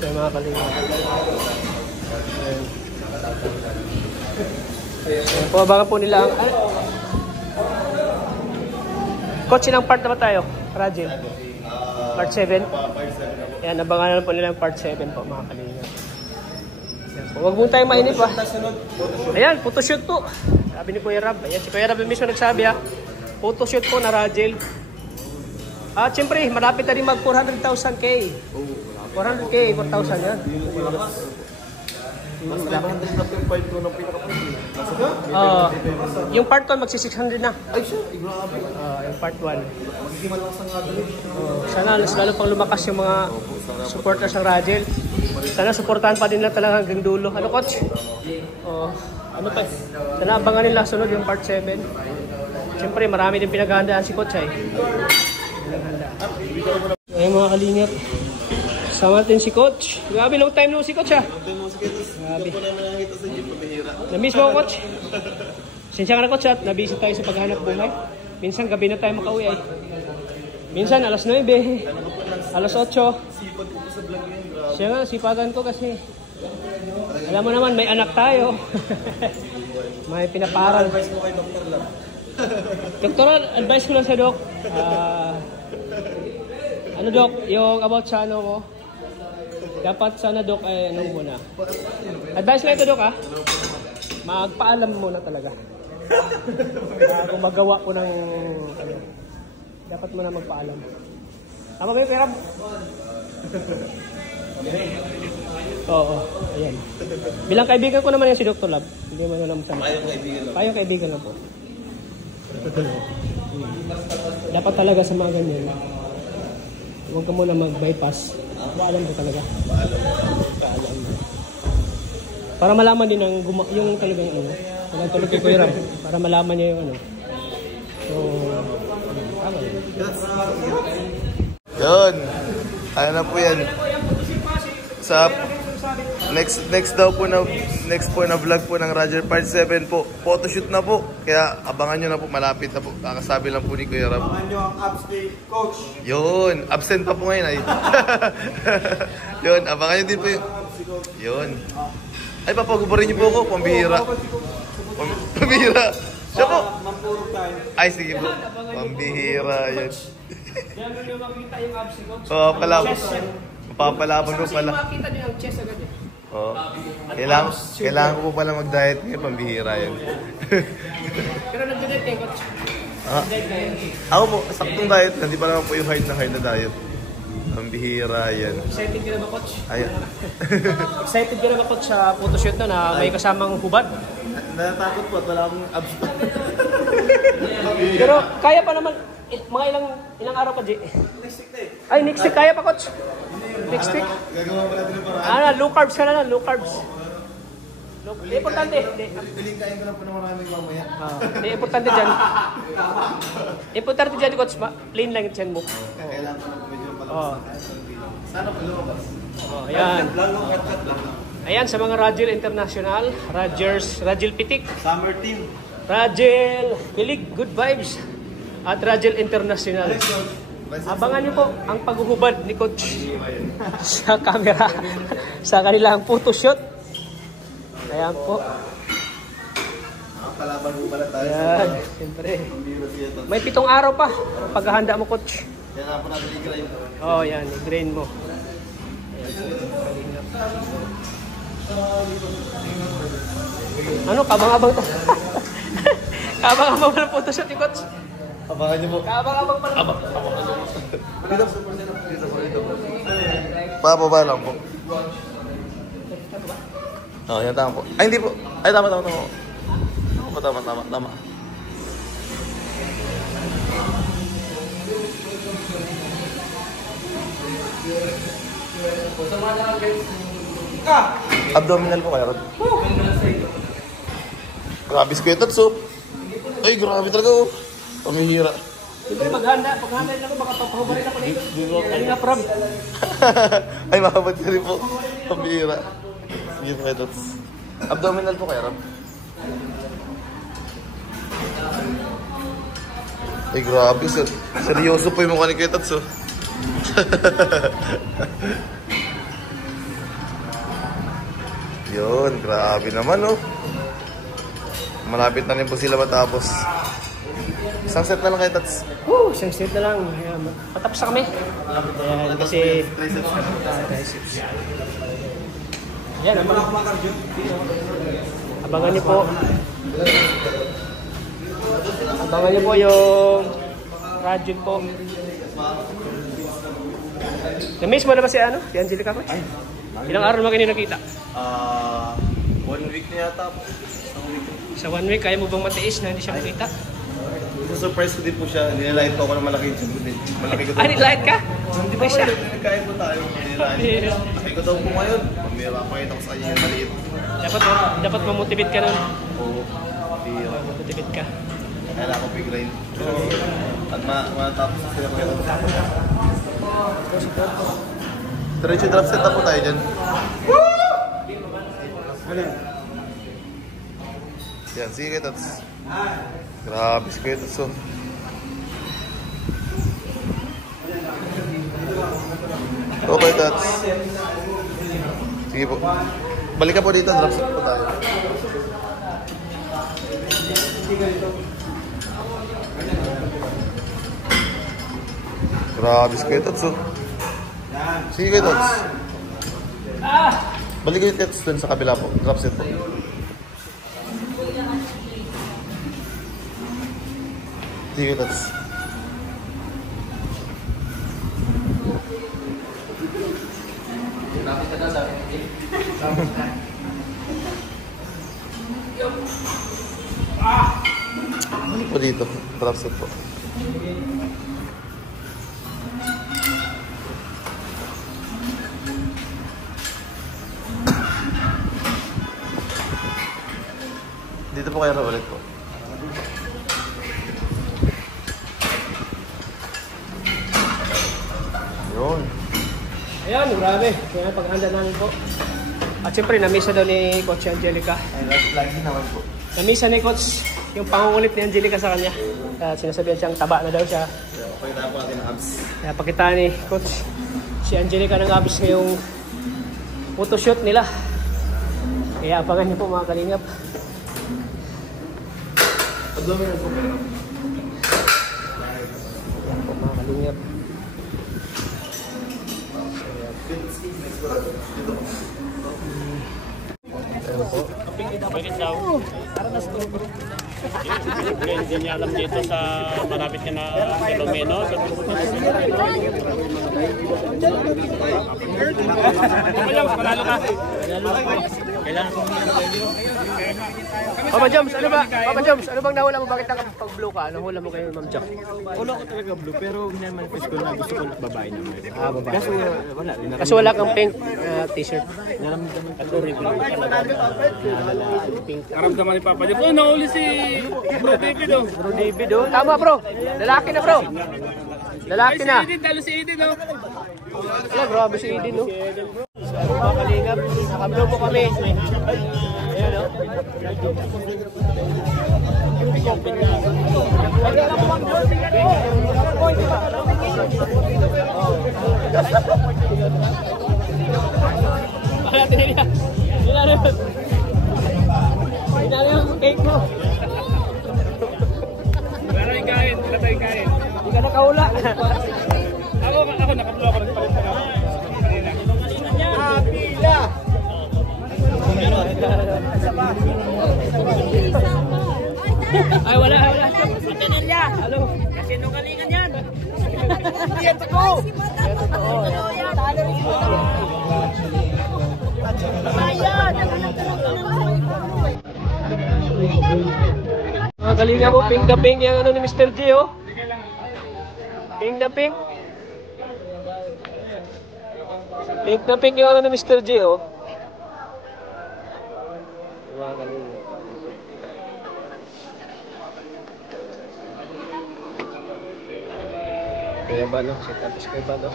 Siya mga kalinga. Ayan po, abangan po nila ang... Coach, ilang part na ba tayo? Rajin? Part 7? Ayan, abangan na po nila ang part 7 po mga kalinga. Huwag mong tayong mainip ha. Ayan, photoshoot po. Sabi ni Kuya Rab. Ayan, si Kuya Rab mismo nagsabi ha. Photoshoot po na Rajel. At siyempre, malapit na rin mag 400,000K. 400K, 4,000 yan. Yung part 1 magsi 600 na. Ay siya, grabe. Yung part 1. Sana lalo pang lumakas yung mga supporters ng Rajel. Sana supportahan pa din nila talaga hanggang dulo. Ano coach? Ano pa? Sana abangan nila sunod yung part 7. Siyempre marami din pinaghahandaan si coach ay. Ayun mga kalingap. Sama natin si coach. Grabe, long time no si coach ha. Grabe. Na-miss mo coach? Sinsya ka na coach at nabisi tayo sa paghanap buhay. Minsan gabi na tayo makauwi ay. Minsan alas 9, alas 8. Siya nga, sipagan ko kasi alam mo naman may anak tayo. May pinaparal. Doktor, advice ko lang sa Dok. Ano Dok, yung about sa ano ko. Dapat sana Dok ay ano muna. Advice lang ito Dok ha. Magpaalam muna talaga. Kung magawa ko ng ano, dapat muna magpaalam. Tama ba yung Kuya Rab? Oo, ayan. Bilang kaibigan ko naman yan si Dr. Lab. Hindi mo naman tama. Payong kaibigan lang po. Dapat talaga sa mga ganyan. Huwag ka muna mag-bypass. Paalam ko talaga. Paalam. Para malaman din ang yung talagang ano. Walang tulog kay Kuya Rab. Para malaman niya yung ano. So, tama yun. Yun. Ano na po yan. Sa next daw po na vlog po ng Roger Part 7 po. Photoshoot na po. Kaya abangan nyo na po, malapit na po. Kakasabi lang po ni Kuya Rab. Abangan nyo ang abs ni Coach. Yun, absent pa po ngayon ay. Yun, abangan nyo din po yun. Yun. Ay, papagubarin nyo po ako, pambihira. Pambihira. Siya po. Ay, sige po. Pambihira yun. Diyan mo makita yung abs ni Coach. Oo, palabas. Papalaban ko pala. Kasi makita din ang chest agad eh. Oo. Kailangan ko po pala mag-diet ngayon, pambihira yun. Pero nag-diet eh, Coach. Ako po, saktong diet na. Hindi pa naman po yung hard na diet. Pambihira yan. Excited ka na ba, Coach? Ayun. Excited ka na ba, Coach, sa photoshoot na may kasamang hubad? Natatakot po at wala akong abs. Pero kaya pa naman, mga ilang araw pa, G? Next week na eh. Ay, next week kaya pa, Coach? Next week? Gagawa pala din ng paraan. Low carbs ka na, low carbs. Importante. Piling kain ko na po ng maraming mamaya. Importante dyan. Importante dyan, Coach. Plain lang yung tiyan mo. Kailangan ko na medyo Oo. Sana pa lumabas. Ayan. Lalo, cut lang. Ayan, sa mga Rajel International, Rajel Pitik, Summer team. Rajel Pilig, Good Vibes, at Rajel International. Abangan niyo po ang paghuhubad ni Coach sa camera sa kanilang photoshoot. Ayan po. Palaban mo pala tayo. Ayan, siyempre. May 7 araw pa paghahanda mo, Coach. Kaya nga po natin i-grind. Oh, yan, i-grain mo. Ano, kabang-abang to. Kabang-abang pala photoshoot ni Coach. Abangan niyo po. Kabang-abang pala. Dito. Pababa lang po. Oo, yan tama po. Ay, hindi po. Ay, tama. Tama. Abdominal po kaya, Rod. Grabe sketot, so. Ay, grabe talaga, oh. Pamihira. Siyempre, paghanda na ako, baka papahubarin ako nito. Ano nga, Prob? Ay, makabat ka rin po. Pamihira. Sige po, Ketot. Abdominal po kaya, Rod. Ay, grabe, sir. Seryoso po yung mukha ni Ketot, so. Yun, grabe naman, oh. Malapit na rin po sila matapos. Isang set na lang kayo, Tats. Isang set na lang. Ayan, patapos na kami. Ayan, kasi... triceps. Ayan, abangan niyo po. Abangan niyo po yung Rajun po. Na-miss mo na ba si ano? Si Angelica ko? Ilang araw naman kayo nakita? 1 week na yata po. Sa 1 week, kaya mo bang matiis na hindi siya makita? Surprise ko din po siya. Nilalight ko ako ng malaki yung din. Malaki ko Nilalight ka? Hindi ba siya? Nagkain po tayo. Nilalight. Malaki ko daw po ngayon. Pamira pa ito ko sa inyo yung maliit. Dapat mamotivate ka nun. Oo. Mamotivate ka. Kailangan ko big-grind. At matapos sila ko yun. Diretso drop set na po tayo dyan. Yan, sige kayo, Tats. Grabe si kayo, Tats, oh. Okay, Tats. Sige po. Balikan po dito, drop set po tayo. Grabe si kayo, Tats, oh. Sige kayo, Tats. Balik kayo, Tats, dun sa kabila po. Drop set po. Sige, Tats. Balik po dito. Drop set po. Dito po kayo ulit po. Yun. Ayan, grabe. Kaya pag-handa namin po. At siyempre, namisa daw ni Coach Angelica. Lagi naman po. Namisa ni Coach yung pangungulit ni Angelica sa kanya. At sinasabihan siyang taba na daw siya. Pakita po natin ang abs. Kaya pakita ni Coach si Angelica ng abs ngayong photoshoot nila. Kaya abangan niyo po mga kalingap. Abdominal po. Yan po mga kalingap. Bakit daw? Hindi niya alam dito sa marapit ka na Filomeno. Panalo ka. Kailangan ko Papa Joms, ano ba? Papa Joms, ano bang nawala mo? Bakit nakapag-blue ka? Anong hula mo kayo, Ma'am Jack? Wala ko talaga blue, pero minamanifest ko na gusto ko babae naman. Babae. Kaso wala. Kasi wala kang pink t-shirt. Naramdaman ko talaga. Pink. Naramdaman ni Papa Job. Oh, nahuli si Bro David, oh. Bro David, oh. Tama, bro. Lalaki na, bro. Lalaki na. Si Eden, talo si Eden, oh. Wala, grabe si Eden, oh. So, mga kalingap, nakablo po kami. Ayan, oh. Wala, tinila. Tinila yun. Tinila yung cake mo. Wala tayong kain, wala tayong kain. Hindi ka nakahula. Ako nakablo ako nagpalit na ako. Pila! Ay, wala. Matanilya! Halo. Kasi nung kalingan yan! Yan, totoo. Mga kalinga po, pink na pink yung ano ni Mr. G, oh. Pink na pink. Pink na pink yung ano ni Mr. G, oh. Mga kalinga. Kaya ba, no? Set up is kaya ba, no?